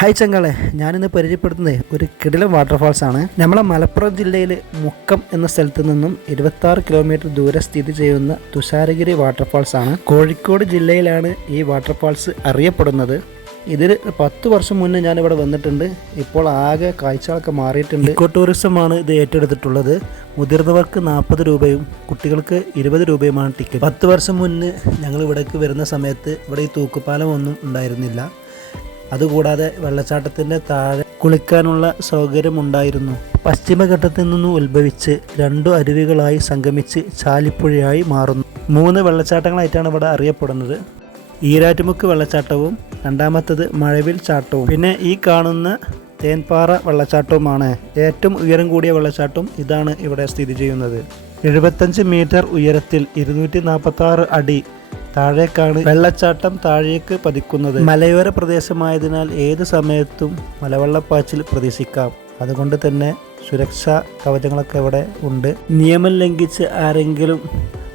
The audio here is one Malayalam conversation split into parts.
ഹായ് ചങ്ങളെ. ഞാനിന്ന് പരിചയപ്പെടുത്തുന്നത് ഒരു കിടിലം വാട്ടർഫാൾസ് ആണ്. നമ്മളെ മലപ്പുറം ജില്ലയിൽ മുക്കം എന്ന സ്ഥലത്ത് നിന്നും ഇരുപത്തി കിലോമീറ്റർ ദൂരെ സ്ഥിതി ചെയ്യുന്ന തുഷാരഗിരി വാട്ടർഫാൾസ് ആണ്. കോഴിക്കോട് ജില്ലയിലാണ് ഈ വാട്ടർഫാൾസ് അറിയപ്പെടുന്നത്. ഇതിൽ പത്ത് വർഷം മുന്നേ ഞാൻ ഇവിടെ വന്നിട്ടുണ്ട്. ഇപ്പോൾ ആകെ കാഴ്ചകളൊക്കെ മാറിയിട്ടുണ്ട്. ഇക്കോ ടൂറിസമാണ് ഇത് ഏറ്റെടുത്തിട്ടുള്ളത്. മുതിർന്നവർക്ക് നാൽപ്പത് രൂപയും കുട്ടികൾക്ക് ഇരുപത് രൂപയുമാണ് ടിക്കറ്റ് പത്ത് വർഷം മുന്നേ ഞങ്ങൾ ഇവിടേക്ക് വരുന്ന സമയത്ത് ഇവിടെ ഈ തൂക്കുപാലം ഒന്നും ഉണ്ടായിരുന്നില്ല. അതുകൂടാതെ വെള്ളച്ചാട്ടത്തിന്റെ താഴെ കുളിക്കാനുള്ള സൗകര്യമുണ്ടായിരുന്നു. പശ്ചിമഘട്ടത്തിൽ നിന്നും ഉത്ഭവിച്ച് രണ്ടു അരുവികളായി സംഗമിച്ച് ചാലിപ്പുഴയായി മാറുന്നു. മൂന്ന് വെള്ളച്ചാട്ടങ്ങളായിട്ടാണ് ഇവിടെ അറിയപ്പെടുന്നത്. ഈരാറ്റുമുക്ക് വെള്ളച്ചാട്ടവും രണ്ടാമത്തത് മഴവിൽ ചാട്ടവും. പിന്നെ ഈ കാണുന്ന തേൻപാറ വെള്ളച്ചാട്ടവുമാണ്. ഏറ്റവും ഉയരം കൂടിയ വെള്ളച്ചാട്ടം ഇതാണ് ഇവിടെ സ്ഥിതി ചെയ്യുന്നത്. എഴുപത്തഞ്ച് മീറ്റർ ഉയരത്തിൽ ഇരുന്നൂറ്റി നാൽപ്പത്തി അടി താഴേക്കാണ് വെള്ളച്ചാട്ടം താഴേക്ക് പതിക്കുന്നത്. മലയോര പ്രദേശമായതിനാൽ ഏത് സമയത്തും മലവെള്ളപ്പാച്ചിൽ പ്രതീക്ഷിക്കാം. അതുകൊണ്ട് തന്നെ സുരക്ഷാ കവചങ്ങളൊക്കെ ഇവിടെ ഉണ്ട്. നിയമം ലംഘിച്ച് ആരെങ്കിലും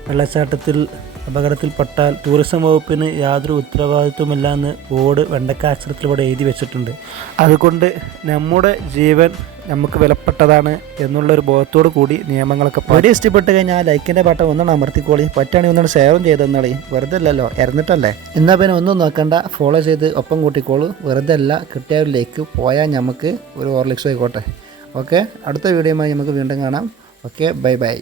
വെള്ളച്ചാട്ടത്തിൽ അപകടത്തിൽപ്പെട്ടാൽ ടൂറിസം വകുപ്പിന് യാതൊരു ഉത്തരവാദിത്വമില്ല എന്ന് ബോർഡ് വെണ്ടക്കാശ്രത്തിൽ ഇവിടെ എഴുതി വെച്ചിട്ടുണ്ട്. അതുകൊണ്ട് നമ്മുടെ ജീവൻ നമുക്ക് വിലപ്പെട്ടതാണ് എന്നുള്ളൊരു ബോധത്തോടു കൂടി നിയമങ്ങളൊക്കെ വീഡിയോ ഇഷ്ടപ്പെട്ട് കഴിഞ്ഞാൽ ലൈക്കിന്റെ ബട്ടൺ ഒന്നാണ് അമർത്തിക്കോളി. പറ്റുകയാണെങ്കിൽ ഒന്നാണ് ഷെയറും ചെയ്തെന്നാളി. വെറുതെ അല്ലല്ലോ ഇറന്നിട്ടല്ലേ എന്നാൽ പിന്നെ ഒന്നും നോക്കണ്ട. ഫോളോ ചെയ്ത് ഒപ്പം കൂട്ടിക്കോളൂ. വെറുതെ അല്ല കിട്ടിയ ഒരു ലൈക്ക് പോയാൽ നമുക്ക് ഒരു ഓർലിക്സ് ആയിക്കോട്ടെ. ഓക്കെ അടുത്ത വീഡിയോയുമായി നമുക്ക് വീണ്ടും കാണാം. Okay bye bye